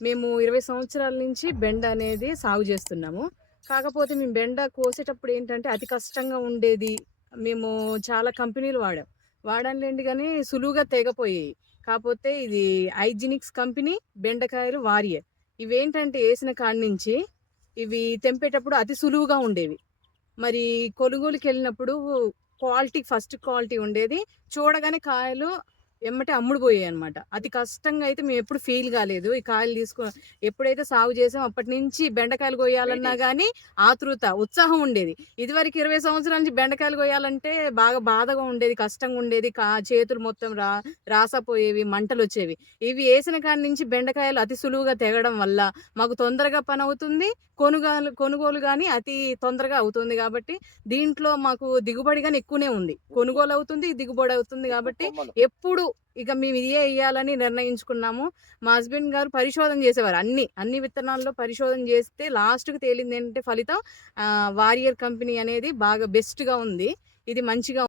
మేము 20 సంవత్సరాల నుంచి బెండ అనేది సాగు చేస్తున్నాము. కాకపోతే మేము బెండ కోసేటప్పుడు ఏంటంటే అతి కష్టంగా ఉండేది. మేము చాలా కంపెనీలు వాడాంలేండి గానీ సులువుగా తెగపోయాయి. కాపోతే ఇది హైజినిక్స్ కంపెనీ బెండకాయలు వారియర్. ఇవేంటంటే ఏసిన కాడ్నించి ఇవి తెంపేటప్పుడు అతి సులువుగా ఉండేవి. మరి కొనుగోలుకెళ్ళినప్పుడు ఫస్ట్ క్వాలిటీ ఉండేది. చూడగానే కాయలు ఎమ్మటే అమ్ముడుపోయాయన్నమాట. అతి కష్టంగా అయితే మేమెప్పుడు ఫీల్ కాలేదు. ఈ కాయలు ఎప్పుడైతే సాగు చేసామో అప్పటినుంచి బెండకాయలు కొయ్యాలన్నా గానీ ఉత్సాహం ఉండేది. ఇదివరకు 20 సంవత్సరాల నుంచి బెండకాయలు కొయ్యాలంటే బాగా బాధగా ఉండేది, కష్టంగా ఉండేది. చేతులు మొత్తం రాసపోయేవి, మంటలొచ్చేవి. ఇవి ఏసిన కాడి నుంచి బెండకాయలు అతి సులువుగా తెగడం వల్ల మాకు తొందరగా పనవుతుంది. కొనుగోలు గానీ అతి తొందరగా అవుతుంది గాబట్టి దీంట్లో మాకు దిగుబడి గానీ ఎక్కువనే ఉంది. కొనుగోలు అవుతుంది, దిగుబడి అవుతుంది గాబట్టి ఎప్పుడు ఇక మేము ఇదే ఎయ్యాలని నిర్ణయించుకున్నాము. మా హస్బెండ్ గారు పరిశోధన చేసేవారు. అన్ని విత్తనాల్లో పరిశోధన చేస్తే లాస్ట్‌కి తేలిందేంటంటే ఫలితం వారియర్ కంపెనీ అనేది బాగా బెస్ట్‌గా ఉంది. ఇది మంచిగా